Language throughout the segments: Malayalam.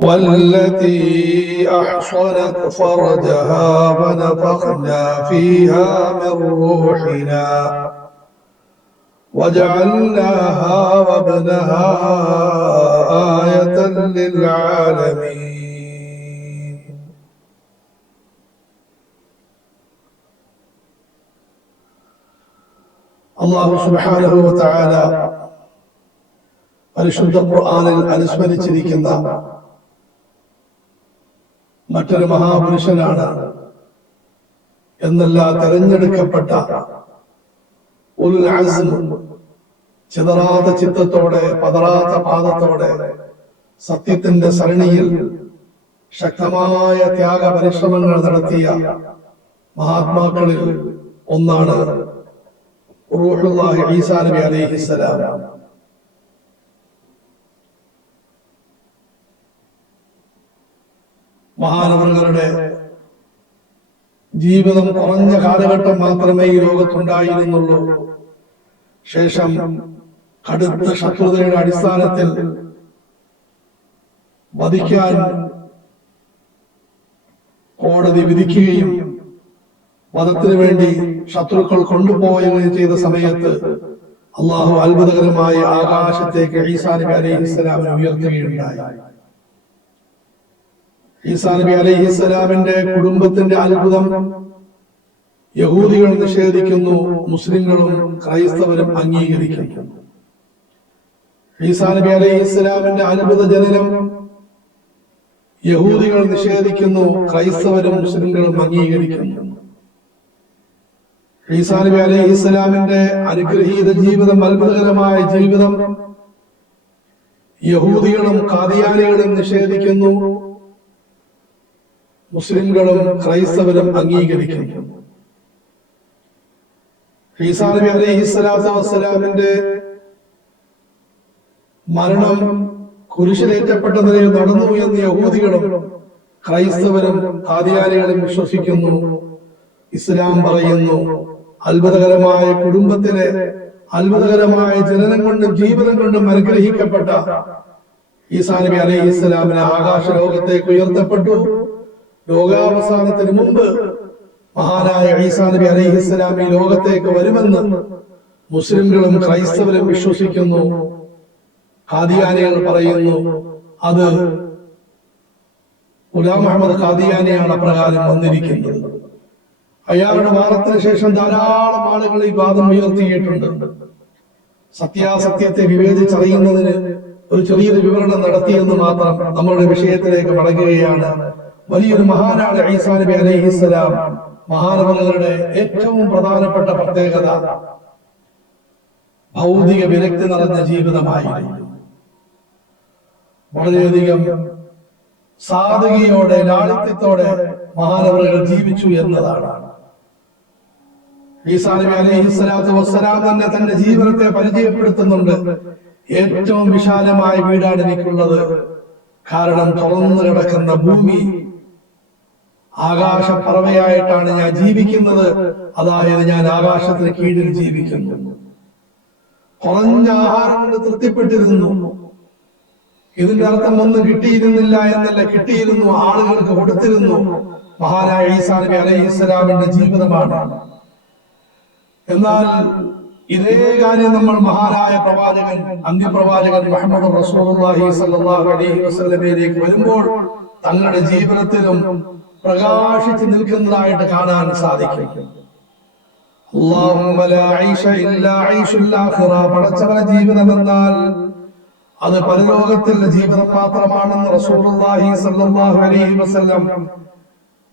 والتي أحصنت فرجها ونفخنا فيها من روحنا وجعلناها وابنها آية للعالمين അള്ളാഹു സുബ്ഹാനഹു വതആല പരിശുദ്ധ ഖുർആനിൽ അനുസ്മരിച്ചിരിക്കുന്ന മറ്റൊരു മഹാപുരുഷനാണ് എന്നല്ല തെരഞ്ഞെടുക്കപ്പെട്ട ഒരു ചിതറാത്ത ചിത്തത്തോടെ പതറാത്ത പാദത്തോടെ സത്യത്തിന്റെ സരണിയിൽ ശക്തമായ ത്യാഗ പരിശ്രമങ്ങൾ നടത്തിയ മഹാത്മാക്കളിൽ ഒന്നാണ് റൂഹുല്ലാഹി ഈസാ നബി മഹാനവറുകളുടെ ജീവിതം കുറഞ്ഞ കാലഘട്ടം മാത്രമേ ഈ ലോകത്തുണ്ടായിരുന്നുള്ളൂ. ശേഷം കടുത്ത ശത്രുതയുടെ അടിസ്ഥാനത്തിൽ വധിക്കാൻ കോടതി വിധിക്കുകയും വധത്തിനു വേണ്ടി ശത്രുക്കൾ കൊണ്ടുപോവുകയും ചെയ്ത സമയത്ത് അള്ളാഹു അത്ഭുതകരമായി ആകാശത്തേക്ക് ഈസാ നബി അലൈഹി ഇസ്ലാമിനെ ഉയർത്തുകയുണ്ടായി. ഈസാ നബി അലൈഹി സ്വലാമിന്റെ കുടുംബത്തിന്റെ അത്ഭുതം യഹൂദികൾ നിഷേധിക്കുന്നു മുസ്ലിങ്ങളും ക്രൈസ്തവരും അംഗീകരിക്കുന്നു. ഈസാ നബി അലൈഹി സ്വലാമിന്റെ അത്ഭുത ജനനം യഹൂദികൾ നിഷേധിക്കുന്നു ക്രൈസ്തവരും മുസ്ലിങ്ങളും അംഗീകരിക്കുന്നു. ഈസാ നബി അലൈഹി ഇസ്ലാമിന്റെ അനുഗ്രഹീത ജീവിതം അത്ഭുതകരമായ ജീവിതം യഹൂദികളും കാതിയാനികളും നിഷേധിക്കുന്നു. മുസ്ലിംകളും ക്രൈസ്തവരും അംഗീകരിക്കുന്നു ഈസാ നബി അലൈഹി സ്വലാത്തു വസ്സലാമിന്റെ മരണം കുരിശിലേറ്റപ്പെട്ട നിലയിൽ നടന്നു എന്ന് യഹൂദികളും ക്രൈസ്തവരും കാദിയാനികളും വിശ്വസിക്കുന്നു. ഇസ്ലാം പറയുന്നു അത്ഭുതകരമായ കുടുംബത്തിലെ അത്ഭുതകരമായ ജനനം കൊണ്ടും ജീവിതം കൊണ്ടും അനുഗ്രഹിക്കപ്പെട്ട ഈസാ നബി അലൈഹി ഇസ്ലാമിനെ ആകാശ ലോകത്തേക്ക് ഉയർത്തപ്പെട്ടു. ലോകാവസാനത്തിന് മുമ്പ് മഹാനായ ഈസാ നബി അലൈഹിസ്സലാം ഈ ലോകത്തേക്ക് വരുമെന്ന് മുസ്ലിംകളും ക്രൈസ്തവരും വിശ്വസിക്കുന്നു. ഖാദിയാനികൾ പറയുന്നു അത് ഗുലാം അഹമ്മദ് ഖാദിയാനിയാണ് അപ്രകാരം വന്നിരിക്കുന്നത്. അയാളുടെ വാദത്തിന് ശേഷം ധാരാളം ആളുകൾ ഈ വാദം ഉയർത്തിയിട്ടുണ്ട്. സത്യാസത്യത്തെ വിവേചിച്ചറിയുന്നതിന് ഒരു ചെറിയൊരു വിവരണം നടത്തിയെന്ന് മാത്രം നമ്മളുടെ വിഷയത്തിലേക്ക് മടങ്ങുകയാണ് വലിയൊരു മഹാനാണ് ഈസാ നബി അലൈഹിസ്സലാം മഹാനവങ്ങളുടെ ഏറ്റവും പ്രധാനപ്പെട്ട പ്രത്യേകത ഭൗതിക വിരക്തി നിറഞ്ഞ ജീവിതമായിരുന്നു. വളരെയധികം സാധകയോടെ ലാളിത്യത്തോടെ മഹാനവറുകൾ ജീവിച്ചു എന്നതാണ്. ഈസാ നബി അലൈഹി സ്വലാത്തു വസ്സലാം തന്നെ തന്റെ ജീവിതത്തെ പരിചയപ്പെടുത്തുന്നുണ്ട്. ഏറ്റവും വിശാലമായ വീടാണ് എനിക്കുള്ളത്. കാരണം തുറന്നു കിടക്കുന്ന ഭൂമി ആകാശപ്പറവയായിട്ടാണ് ഞാൻ ജീവിക്കുന്നത്. അതായത് ഞാൻ ആകാശത്തിന് കീഴിൽ ജീവിക്കുന്നു. കുറഞ്ഞ ആഹാരം കൊണ്ട് തൃപ്തിപ്പെട്ടിരുന്നു. ഇതിന്റെ അർത്ഥം ഒന്നും കിട്ടിയിരുന്നില്ല എന്നല്ല കിട്ടിയിരുന്നു ആളുകൾക്ക് കൊടുത്തിരുന്നു. മഹാനായ ഈസാ നബി അലൈഹി ഇസ്ലാമിന്റെ ജീവിതമാണ്. എന്നാൽ ഇതേ കാര്യം നമ്മൾ മഹാനായ പ്രവാചകൻ അന്ത്യപ്രവാചകൻ മുഹമ്മദ് റസൂലുള്ളാഹി അലൈഹി വസല്ലമയിലേക്ക് വരുമ്പോൾ തങ്ങളുടെ ജീവിതത്തിലും പ്രകാശിച്ചു നിൽക്കുന്നതായിട്ട് കാണാൻ സാധിക്കും. പടച്ചവന ജീവിതം എന്നാൽ അത് പരലോകത്തിലെ ജീവിതം മാത്രമാണെന്ന് റസൂലുള്ളാഹി സ്വല്ലല്ലാഹു അലൈഹി വസല്ലം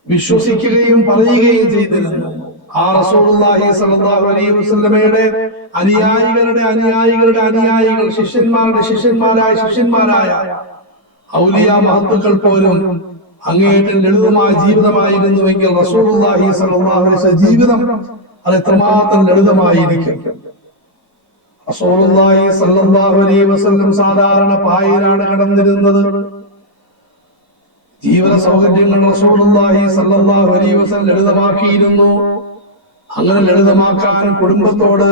വിശ്വസിക്കുകയും പറയുകയും ചെയ്തിരുന്നു. ആ റസൂലുള്ളാഹി സ്വല്ലല്ലാഹു അലൈഹി വസല്ലമയുടെ അനുയായികളുടെ അനുയായികളുടെ അനുയായികൾ ശിഷ്യന്മാരുടെ ശിഷ്യന്മാരായ ശിഷ്യന്മാരായ ഔലിയ മഹത്തുക്കൾ പോലും അങ്ങേയറ്റം ലളിതമായ ജീവിതമായിരുന്നുവെങ്കിൽ റസൂലുള്ളാഹി സ്വല്ലല്ലാഹു അലൈഹി ജീവിതം അത് എത്രമാത്രം ലളിതമായിരിക്കും? റസൂലുള്ളാഹി സ്വല്ലല്ലാഹു അലൈഹി വസല്ലം സാധാരണ പായയിലാണ് കടന്നിരുന്നത്. ജീവന സൗകര്യങ്ങൾ റസൂലുള്ളാഹി സ്വല്ലല്ലാഹു അലൈഹി വസല്ലം ലളിതമാക്കിയിരുന്നു. അങ്ങനെ ലളിതമാക്കാൻ കുടുംബത്തോട്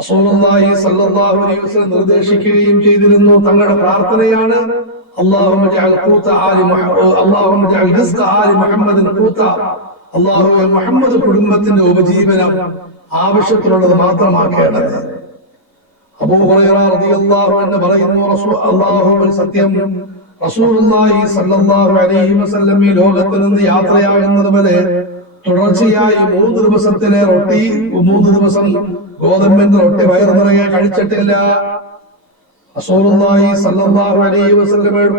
റസൂലുള്ളാഹി സ്വല്ലല്ലാഹു അലൈഹി വസല്ലം നിർദ്ദേശിക്കുകയും ചെയ്തിരുന്നു. തങ്ങളുടെ പ്രാർത്ഥനയാണ് اللهم اجعل قوت آل محمد اللهم اجعل رزق آل محمد قوت അള്ളാഹു മുഹമ്മദ് കുടുംബത്തിന്റെ ഉപജീവനം ആവശ്യത്തിനുള്ളത് മാത്രമാക്കേണ്ടത് അബൂ ഹുറൈറ റളിയല്ലാഹു അൻഹു പറയുന്നു റസൂൽ അല്ലാഹു ഒരു സത്യം റസൂലുള്ളാഹി സ്വല്ലല്ലാഹു അലൈഹി വസല്ലം ഈ ലോകത്തിൽ നിന്ന് യാത്രയാകുന്നത് വരെ തുടർച്ചയായി മൂന്ന് ദിവസത്തിലെ റൊട്ടി മൂന്ന് ദിവസം ഗോതമ്പിന്റെ റൊട്ടി വയറു നിറയെ കഴിച്ചിട്ടില്ല റസൂലുള്ളാഹി സ്വല്ലല്ലാഹു അലൈഹി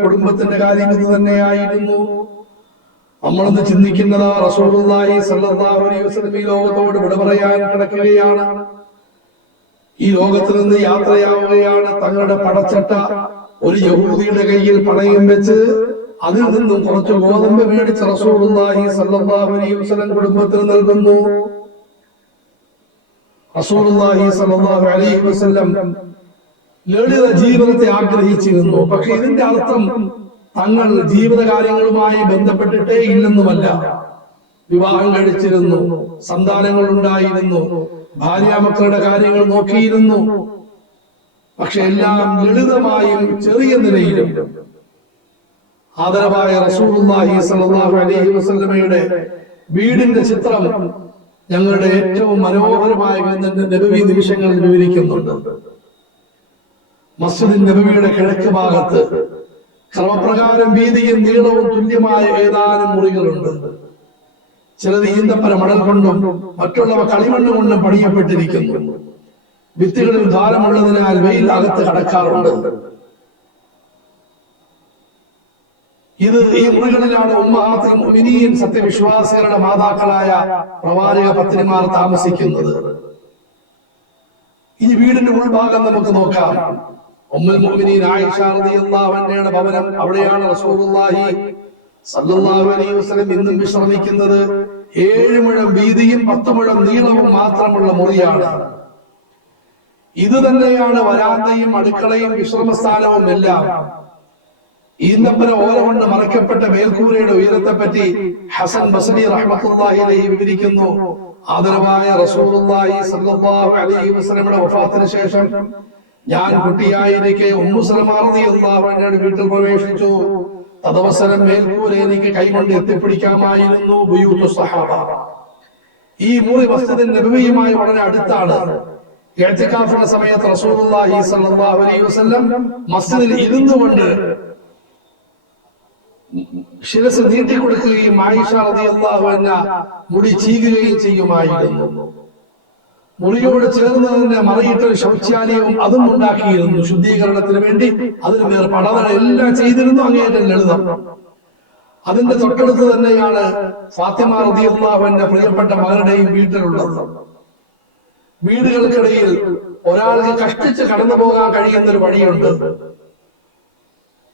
കുടുംബത്തിന്റെ കാര്യം ഇത് തന്നെയായിരുന്നു. നമ്മളൊന്ന് ചിന്തിക്കുന്നതാ റസൂലുള്ളാഹി സല്ലല്ലാഹു അലൈഹി വസല്ലം ഈ ലോകത്തോട് വിട പറയാൻ കിടക്കുകയാണ്. ഈ ലോകത്ത് നിന്ന് യാത്രയാവുകയാണ്. തങ്ങളുടെ പടച്ചട്ട ഒരു യഹൂദിയുടെ കയ്യിൽ പണയം വെച്ച് അതിൽ നിന്നും കുറച്ച് ഗോതമ്പ് മേടിച്ച് റസൂലുള്ളാഹി സല്ലല്ലാഹു അലൈഹി വസല്ലം കുടുംബത്തിന് നൽകുന്നു. റസൂലുള്ളാഹി സല്ലല്ലാഹു അലൈഹി വസല്ലം ലളിത ജീവിതത്തെ ആഗ്രഹിച്ചിരുന്നു. പക്ഷെ ഇതിന്റെ അർത്ഥം തങ്ങൾ ജീവിതകാര്യങ്ങളുമായി ബന്ധപ്പെട്ടിട്ടേ ഇല്ലെന്നുമല്ല. വിവാഹം കഴിച്ചിരുന്നു സന്താനങ്ങൾ ഉണ്ടായിരുന്നു ഭാര്യാമക്കളുടെ കാര്യങ്ങൾ നോക്കിയിരുന്നു. പക്ഷെ എല്ലാം ലളിതമായും ചെറിയ നിലയിലും. ആദരവായ റസൂലുള്ളാഹി അലൈഹി വസല്ലമയുടെ വീടിന്റെ ചിത്രം ഞങ്ങളുടെ ഏറ്റവും മനോഹരമായ നബവി നിമിഷങ്ങളിൽ വിവരിക്കുന്നുണ്ട്. മസ്ജിദ് നബിയുടെ കിഴക്ക് ഭാഗത്ത് ക്രമപ്രകാരം വീതിയും നീളവും തുല്യമായ ഏതാനും മുറികളുണ്ട്. ചിലത് ഈന്തപ്പന മടൽ കൊണ്ടും മറ്റുള്ളവ കളിമണ്ണ് കൊണ്ടും പണിയപ്പെട്ടിരിക്കുന്നു. ഭിത്തികളിൽ ധാരമുള്ളതിനാൽ വെയിൽ അകത്ത് കടക്കാറുണ്ട്. ഇത് ഈ മുറികളിലാണ് ഉമ്മഹാത്തിനിയും സത്യവിശ്വാസികളുടെ മാതാക്കളായ പ്രവാചക പത്നിമാർ താമസിക്കുന്നത്. ഈ വീടിന്റെ ഉൾഭാഗം നമുക്ക് നോക്കാം. ഉമ്മുൽ മുഅ്മിനീൻ ആയിഷ റളിയല്ലാഹു അൻഹയുടെ ഭവനം അവിടെയാണ് റസൂലുള്ളാഹി സല്ലല്ലാഹു അലൈഹി വസല്ലം ഇന്നും വിശ്രമിക്കുന്നത്. ഏഴ് മുഴം വീതിയും പത്ത് മുഴം നീളവും മാത്രമുള്ള മുറിയാണ്. ഇത് തന്നെയാണ് വരാന്തയും അടുക്കളയും വിശ്രമസ്ഥാനവും എല്ലാം. ഈന്തപ്പന ഓല കൊണ്ട് മറക്കപ്പെട്ട മേൽക്കൂരയുടെ ഉയരത്തെ പറ്റി ഹസൻ ബസരി റഹ്മത്തുള്ളാഹി അലൈഹി വിവരിക്കുന്നു. ആദരവായ റസൂലുള്ളാഹി സല്ലല്ലാഹു അലൈഹി വസല്ലമയുടെ വഫാത്തിന് ശേഷം ഞാൻ കുട്ടിയായിരിക്കെ ഉമ്മു സലമ റളിയല്ലാഹു അൻഹയുടെ വീട്ടിൽ പ്രവേശിച്ചു. തദവസരം മേൽക്കൂരെ എനിക്ക് കൈകൊണ്ട് എത്തിപ്പിടിക്കാമായിരുന്നു ബുയൂത്തു സഹാബ. ഈ മുറി വസ്തുത നബവിയുമായി വളരെ അടുത്താണ്. ഇഅ്തികാഫിന്റെ സമയത്ത് റസൂലുള്ളാഹി സ്വല്ലല്ലാഹു അലൈഹി വസല്ലം മസ്ജിദിൽ ഇരുന്നുകൊണ്ട് ശിരസ് നീട്ടിക്കൊടുക്കുകയും ആയിഷ റളിയല്ലാഹു അൻഹ മുടി ചീകുകയും ചെയ്യുമായിരുന്നു. മുറിയോട് ചേർന്ന് തന്നെ മറയിട്ടൊരു ശൗചാലയവും അതും ഉണ്ടാക്കിയിരുന്നു ശുദ്ധീകരണത്തിന് വേണ്ടി. അതിന് മേൽ പഠനം എല്ലാം ചെയ്തിരുന്നു അങ്ങേറ്റം ലളിതം. അതിന്റെ തൊട്ടടുത്ത് തന്നെയാണ് ഫാത്തിമ റളിയല്ലാഹുവിന്റെ പ്രിയപ്പെട്ട മകരുടെയും വീട്ടിലുള്ളത്. വീടുകൾക്കിടയിൽ ഒരാൾക്ക് കഷ്ടിച്ച് കടന്നു പോകാൻ കഴിയുന്ന ഒരു വഴിയുണ്ട്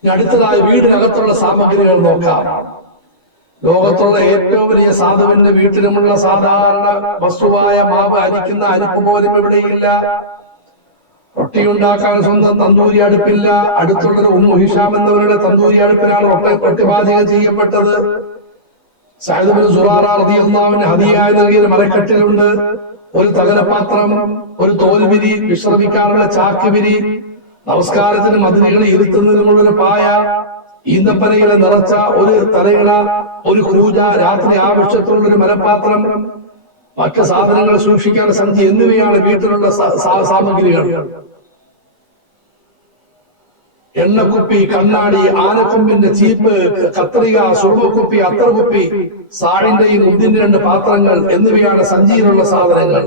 അടുത്തതായി വീടിനകത്തുള്ള സാമഗ്രികൾ നോക്കാം. ലോകത്തുള്ള ഏറ്റവും വലിയ സാധുവിന്റെ വീട്ടിലുമുള്ള സാധാരണ വസ്തുവായ മാവ് അരിക്കുന്ന അരിപ്പ് പോലും ഇവിടെയില്ല. റൊട്ടി ഉണ്ടാക്കാൻ സ്വന്തം തന്തൂരി അടുപ്പില്ല. അടുത്തുള്ള ഉമ്മു ഹിഷാം എന്നവരുടെ തന്തൂരി അടുപ്പിലാണ് റൊട്ടി പ്രതിപാദികം ചെയ്യപ്പെട്ടത്. റളിയല്ലാഹുവിന് ഹദിയായി നൽകിയ മരക്കട്ടിലുണ്ട്. ഒരു തകരപാത്രം ഒരു തോൽവിരി വിശ്രമിക്കാനുള്ള ചാക്കുവിരി നമസ്കാരത്തിന് മതിലുകൾ ഇരുത്തുന്നതിനുമുള്ളൊരു പായ. ഈന്തപ്പനയിലെ നിറച്ച ഒരു തലയിള ഒരു കൂജ രാത്രി ആവശ്യത്തിലുള്ള ഒരു മരപാത്രം മറ്റു സാധനങ്ങൾ സൂക്ഷിക്കാൻ സന്ധി എന്നിവയാണ് വീട്ടിലുള്ള സാമഗ്രികൾ. എണ്ണക്കുപ്പി കണ്ണാടി ആനക്കൊമ്പിന്റെ ചീപ്പ് കത്രിക സുർവക്കുപ്പി അത്തർകുപ്പി സാഴിന്റെയും ഉദ്ദിന്റെ രണ്ട് പാത്രങ്ങൾ എന്നിവയാണ് സഞ്ചിയിലുള്ള സാധനങ്ങൾ.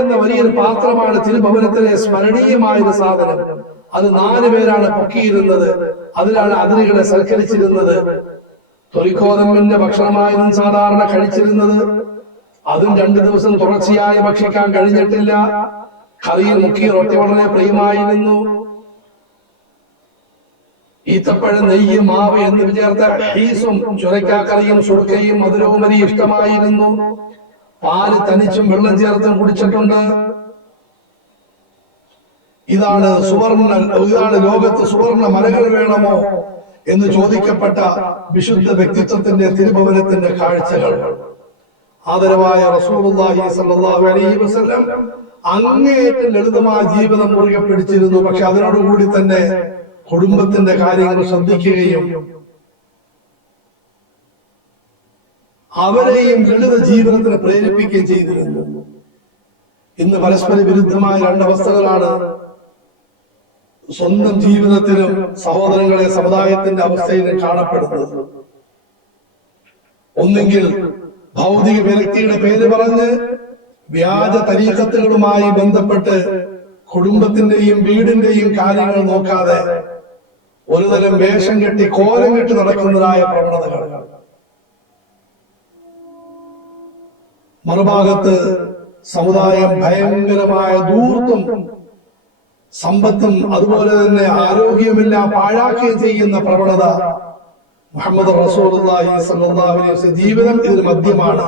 എന്ന വലിയൊരു പാത്രമാണ് തിരുഭവനത്തിലെ സ്മരണീയമായ ഒരു സാധനം. അത് നാല് പേരാണ് പൊക്കിയിരുന്നത്. അതിലാണ് അതിരുകളെ സൽക്കരിച്ചിരുന്നത്. തൊലിക്കോതമ്പിന്റെ ഭക്ഷണമായിരുന്നു സാധാരണ കഴിച്ചിരുന്നത്. അതും രണ്ടു ദിവസം തുടർച്ചയായി ഭക്ഷിക്കാൻ കഴിഞ്ഞിട്ടില്ല. കറിയിൽ മുക്കിയ റൊട്ടി വളരെ പ്രിയമായിരുന്നു ഈത്തപ്പഴം നെയ്യ് മാവ് എന്നിവ ചേർത്ത ഹീസും ചുരക്കാക്കറിയും സുർക്കയും മധുരവും ഇഷ്ടമായിരുന്നു പാൽ തനിച്ചും വെള്ളം ചേർത്തും കുടിച്ചിട്ടുണ്ട്. ഇതാണ് സുവർണ ഇതാണ് ലോകത്ത് സുവർണ മലകൾ വേണമോ എന്ന് ചോദിക്കപ്പെട്ട വിശുദ്ധ വ്യക്തിത്വത്തിന്റെ തിരുഭവനത്തിന്റെ കാഴ്ചകൾ. ആദരവായ വസല്ലം അങ്ങേയറ്റം ലളിതമായ ജീവിതം മുറുകെ പിടിച്ചിരുന്നു. പക്ഷെ അതിനോടുകൂടി തന്നെ കുടുംബത്തിന്റെ കാര്യങ്ങൾ ശ്രദ്ധിക്കുകയും അവരെയും ലളിത ജീവിതത്തിന് പ്രേരിപ്പിക്കുകയും ചെയ്തിരുന്നു. ഇന്ന് പരസ്പര വിരുദ്ധമായ രണ്ടവസ്ഥകളാണ് സ്വന്തം ജീവിതത്തിലും സഹോദരങ്ങളെ സമുദായത്തിന്റെ അവസ്ഥയിലും കാണപ്പെടുന്നത്. ഒന്നെങ്കിൽ ഭൗതിക വ്യക്തിയുടെ പേര് പറഞ്ഞ് വ്യാജ തരീക്കത്തുകളുമായി ബന്ധപ്പെട്ട് കുടുംബത്തിന്റെയും വീടിന്റെയും കാര്യങ്ങൾ നോക്കാതെ ഒരുതരം വേഷം കെട്ടി കോലം കെട്ടി നടക്കുന്നതായ പ്രവണതകൾ. മറുഭാഗത്ത് സമുദായം ഭയങ്കരമായ ദൂർത്തും സമ്പത്തും അതുപോലെ തന്നെ ആരോഗ്യമെല്ലാം പാഴാക്കുകയും ചെയ്യുന്ന പ്രവണത മുഹമ്മദ് ജീവിതം ഇതിന് മദ്യമാണ്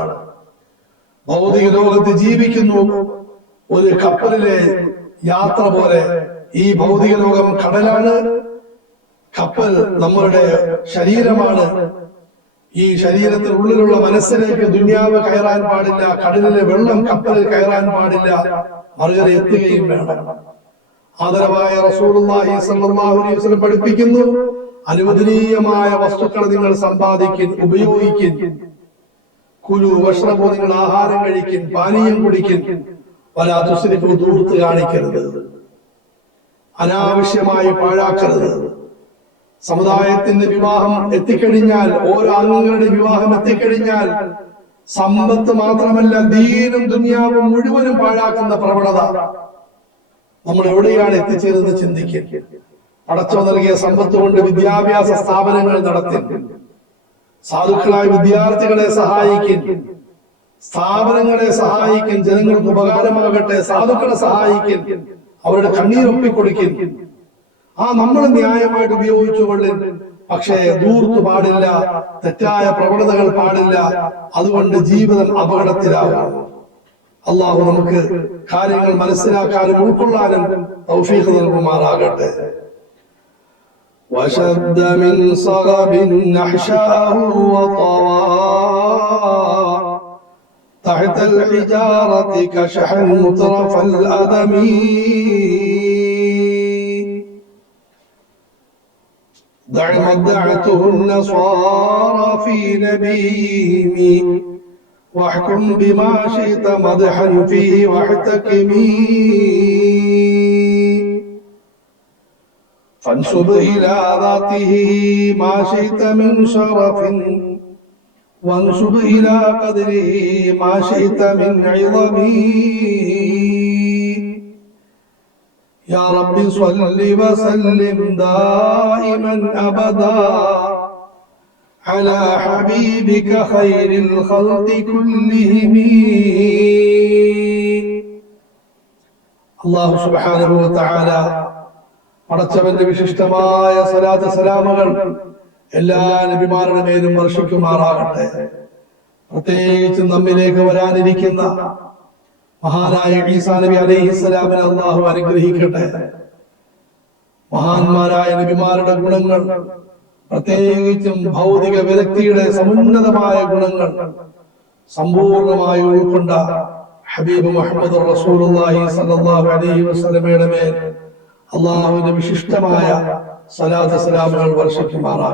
ഭൗതിക ലോകത്ത് ജീവിക്കുന്നു ഒരു കപ്പലിലെ യാത്ര പോലെ ഈ ഭൗതിക ലോകം കടലാണ്. കപ്പൽ നമ്മളുടെ ശരീരമാണ്. ഈ ശരീരത്തിനുള്ളിലുള്ള മനസ്സിലേക്ക് ദുന്യാവ് കയറാൻ പാടില്ല കടലിലെ വെള്ളം കപ്പലിൽ കയറാൻ പാടില്ല. മറുകര എത്തുകയും വേണം. ആദരവായ റസൂലുള്ളാഹി സ്വല്ലല്ലാഹു അലൈഹി വസല്ലം പഠിപ്പിക്കുന്നു. അനുവദനീയമായ വസ്തുക്കൾ നിങ്ങൾ സമ്പാദിക്കും ഉപയോഗിക്കും കുലു ഭക്ഷണമോ നിങ്ങൾ ആഹാരം കഴിക്കും പാനീയം കുടിക്കും പല ദുസ്രിപ്പ് ദൂർത്ത് കാണിക്കരുത്. അനാവശ്യമായി പാഴാക്കരുത്. സമുദായത്തിന്റെ വിവാഹം എത്തിക്കഴിഞ്ഞാൽ ഓരോ അംഗങ്ങളുടെ വിവാഹം എത്തിക്കഴിഞ്ഞാൽ സമ്പത്ത് മാത്രമല്ല ദീനും ദുനിയാവും മുഴുവനും പാഴാക്കുന്ന പ്രവണത. നമ്മൾ എവിടെയാണ് എത്തിച്ചേരുന്നത് ചിന്തിക്കുക അടച്ചോ നൽകിയ സമ്പത്ത് കൊണ്ട് വിദ്യാഭ്യാസ സ്ഥാപനങ്ങൾ നടത്തി സാധുക്കളായ വിദ്യാർത്ഥികളെ സഹായിക്കും സ്ഥാപനങ്ങളെ സഹായിക്കും ജനങ്ങൾക്ക് ഉപകാരമാകട്ടെ. സാധുക്കളെ സഹായിക്കും അവരുടെ കണ്ണീരൊപ്പിക്കൊടുക്കും ആ നമ്മൾ ന്യായമായിട്ട് ഉപയോഗിച്ചുകൊള്ളിൻ പക്ഷേ ദൂർത്ത് പാടില്ല. തെറ്റായ പ്രവണതകൾ പാടില്ല. അതുകൊണ്ട് ജീവിതം അപകടത്തിലാകാം അള്ളാഹു നമുക്ക് കാര്യങ്ങൾ മനസ്സിലാക്കാനും ഉൾക്കൊള്ളാനും തൗഫീഖ് നൽകുമാറാകട്ടെ وشد من صغب نحشاه وطوى تحت الحجارة كشحا مترف الأدم دع مدعته النصارى في نبيهم واحكم بما شئت مدحا فيه واحتكمي فانسب إلى ذاته ما شئت من شرف. وانسب إلى قدره ما شئت من عظم. يا رب صل وسلم دائما أبدا. على حبيبك خير الخلق كلهم الله سبحانه وتعالى പടച്ചവന്റെ വിശിഷ്ടമായ സലാത്ത് സലാമുകൾ എല്ലാ നബിമാരുടെ മേലും വർഷിക്കുമാറാകട്ടെ പ്രത്യേകിച്ച് നമ്മിലേക്ക് വരാനിരിക്കുന്ന മഹാനായ ഈസാ നബി അലൈഹിസ്സലാമിനെ അള്ളാഹു അനുഗ്രഹിക്കട്ടെ മഹാന്മാരായ നബിമാരുടെ ഗുണങ്ങൾ പ്രത്യേകിച്ചും ഭൗതിക വിരക്തിയുടെ സമുന്നതമായ ഗുണങ്ങൾ സമ്പൂർണമായി ഉൾക്കൊണ്ട ഹബീബ് മുഹമ്മദ് റസൂലുള്ളാഹി സ്വല്ലല്ലാഹു അലൈഹി വസല്ലമയുടെ മേൽ അള്ളാഹുവിന്റെ വിശിഷ്ടമായ സലാത്ത് സലാമുകൾ വർഷിക്കുമാറാകട്ടെ.